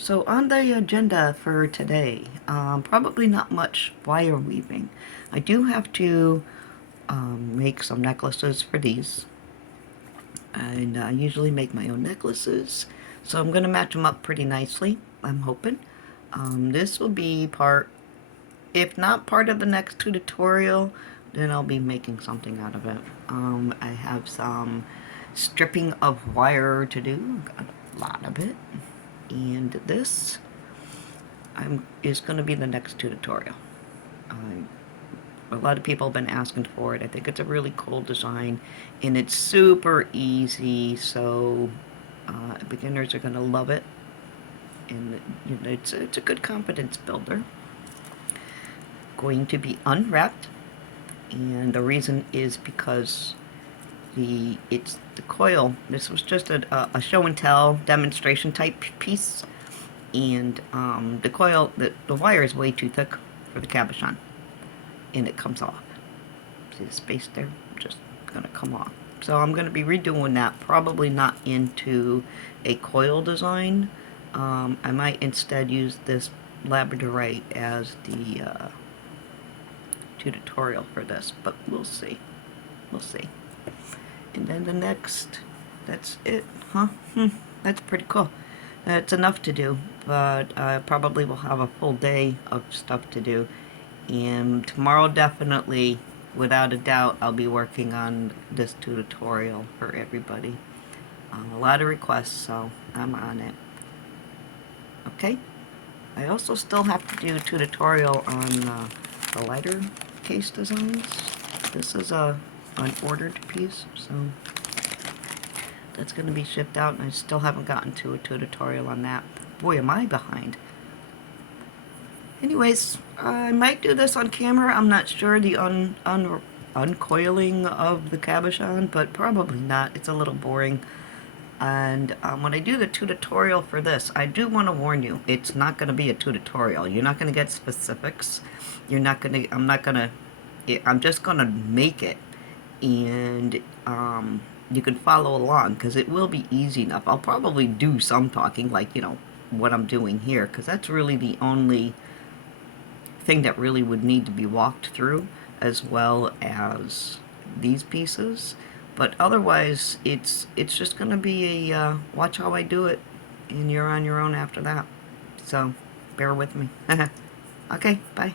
So on the agenda for today, probably not much wire weaving. I do have to make some necklaces for these, and I usually make my own necklaces, so I'm going to match them up pretty nicely, I'm hoping. This will be part, if not part of the next tutorial, then I'll be making something out of it. I have some stripping of wire to do, got a lot of it, and this is going to be the next tutorial. A lot of people have been asking for it. I think it's a really cool design, and it's super easy, so beginners are going to love it, and you know, it's a good confidence builder. Going to be unwrapped, and the reason is because it's the coil. This was just a show and tell demonstration type piece, and the coil, the wire is way too thick for the cabochon, and it comes off. See the space there? Just gonna come off. So I'm gonna be redoing that, probably not into a coil design. I might instead use this labradorite as the tutorial for this, but we'll see. We'll see. And then the next, that's it, huh? That's pretty cool. It's enough to do, but I probably will have a full day of stuff to do. And tomorrow, definitely, without a doubt, I'll be working on this tutorial for everybody. A lot of requests, so I'm on it. Okay? I also still have to do a tutorial on the lighter case designs. This is an ordered piece, so that's going to be shipped out, and I still haven't gotten to a tutorial on that. Boy, am I behind. Anyways, I might do this on camera. I'm not sure, the uncoiling of the cabochon, but probably not. It's a little boring. And when I do the tutorial for this, I do want to warn you, it's not going to be a tutorial. You're not going to get specifics. You're not going to, I'm just going to make it. And you can follow along, because it will be easy enough. I'll probably do some talking, like, you know, what I'm doing here, because that's really the only thing that really would need to be walked through, as well as these pieces. But otherwise, it's just going to be a watch how I do it, and you're on your own after that. So bear with me. Okay, bye.